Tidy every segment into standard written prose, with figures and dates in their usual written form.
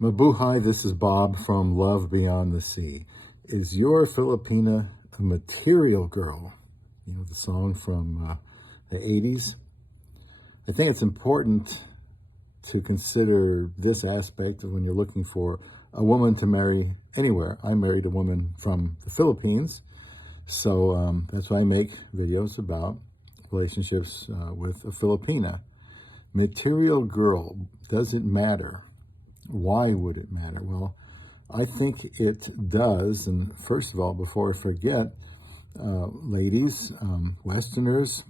Mabuhay, this is Bob from Love Beyond the Sea. Is your Filipina a material girl? You know, the song from the 80s. I think it's important to consider this aspect of when you're looking for a woman to marry anywhere. I married a woman from the Philippines, so that's why I make videos about relationships with a Filipina. Material girl, does it matter? Why would it matter? Well, I think it does. And first of all, before I forget, ladies, Westerners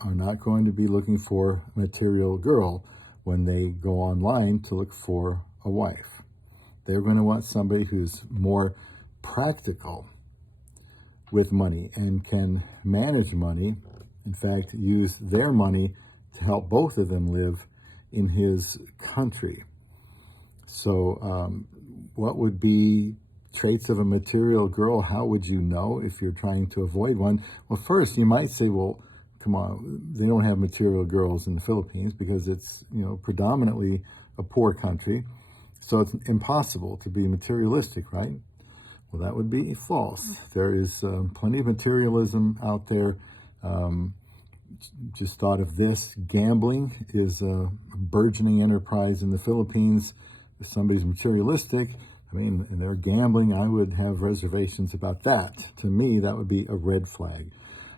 are not going to be looking for a material girl when they go online to look for a wife. They're going to want somebody who's more practical with money and can manage money. In fact, use their money to help both of them live in his country. So what would be traits of a material girl? How would you know if you're trying to avoid one? Well, first, you might say, well, come on, they don't have material girls in the Philippines because it's, you know, predominantly a poor country. So it's impossible to be materialistic, right? Well, that would be false. There is plenty of materialism out there. Just thought of this. Gambling is a burgeoning enterprise in the Philippines. If somebody's materialistic, I mean, and they're gambling, I would have reservations about that. To me, that would be a red flag.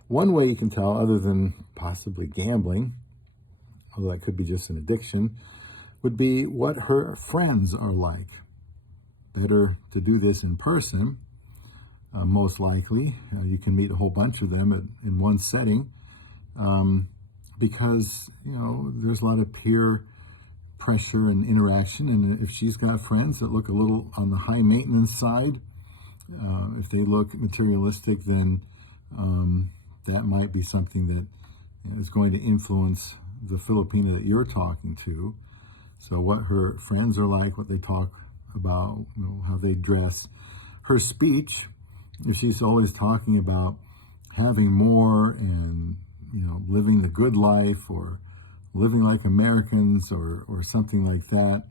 One way you can tell, other than possibly gambling, although that could be just an addiction, would be what her friends are like. Better to do this in person, most likely. You can meet a whole bunch of them in one setting, because, you know, there's a lot of peer pressure and interaction, and if she's got friends that look a little on the high maintenance side, if they look materialistic, then that might be something that, you know, is going to influence the Filipina that you're talking to. So what her friends are like, what they talk about, you know, how they dress, her speech, if she's always talking about having more and, you know, living the good life or living like Americans or something like that.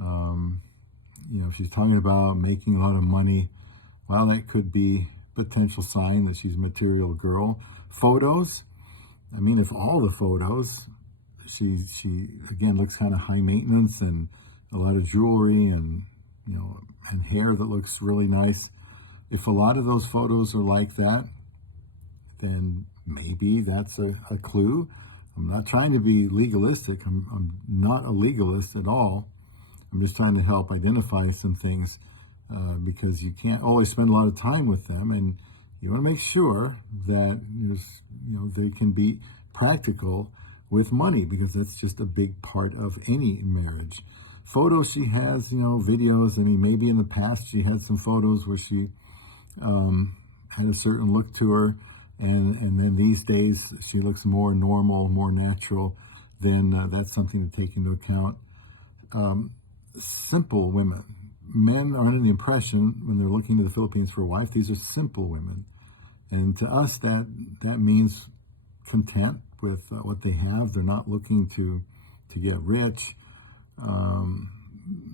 You know, if she's talking about making a lot of money, well, that could be a potential sign that she's a material girl. Photos, I mean, if all the photos, she again looks kind of high maintenance and a lot of jewelry and, you know, and hair that looks really nice. If a lot of those photos are like that, then maybe that's a clue. I'm not trying to be legalistic. I'm not a legalist at all. I'm just trying to help identify some things because you can't always spend a lot of time with them, and you want to make sure that they can be practical with money, because that's just a big part of any marriage. Photos she has, you know, videos. I mean, maybe in the past she had some photos where she had a certain look to her. And then these days, she looks more normal, more natural. Then that's something to take into account. Simple women. Men are under the impression when they're looking to the Philippines for a wife, these are simple women. And to us, that means content with what they have. They're not looking to get rich. You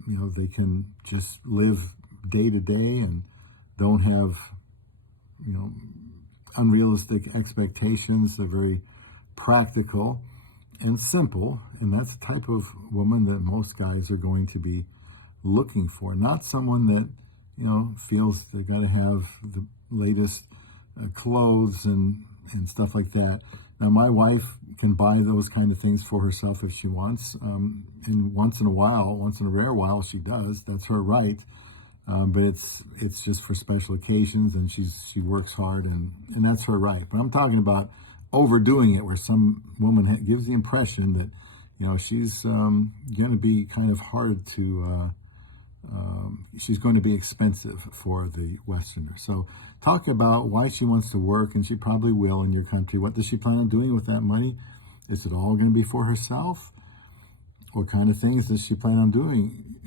know, they can just live day to day and don't have, you know, unrealistic expectations. They're very practical and simple, and that's the type of woman that most guys are going to be looking for. Not someone that, you know, feels they got to have the latest clothes and stuff like that. Now, my wife can buy those kind of things for herself if she wants, and once in a rare while, she does. That's her right. But it's just for special occasions, and she works hard, and that's her right. But I'm talking about overdoing it, where some woman gives the impression that, you know, she's going to be kind of hard to, she's going to be expensive for the Westerner. So talk about why she wants to work, and she probably will in your country. What does she plan on doing with that money? Is it all going to be for herself? What kind of things does she plan on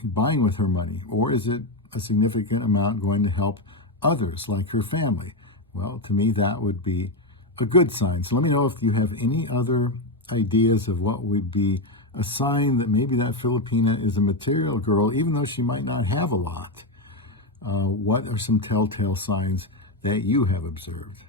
buying with her money? Or is it a significant amount going to help others, like her family? Well, to me, that would be a good sign. So let me know if you have any other ideas of what would be a sign that maybe that Filipina is a material girl, even though she might not have a lot. What are some telltale signs that you have observed?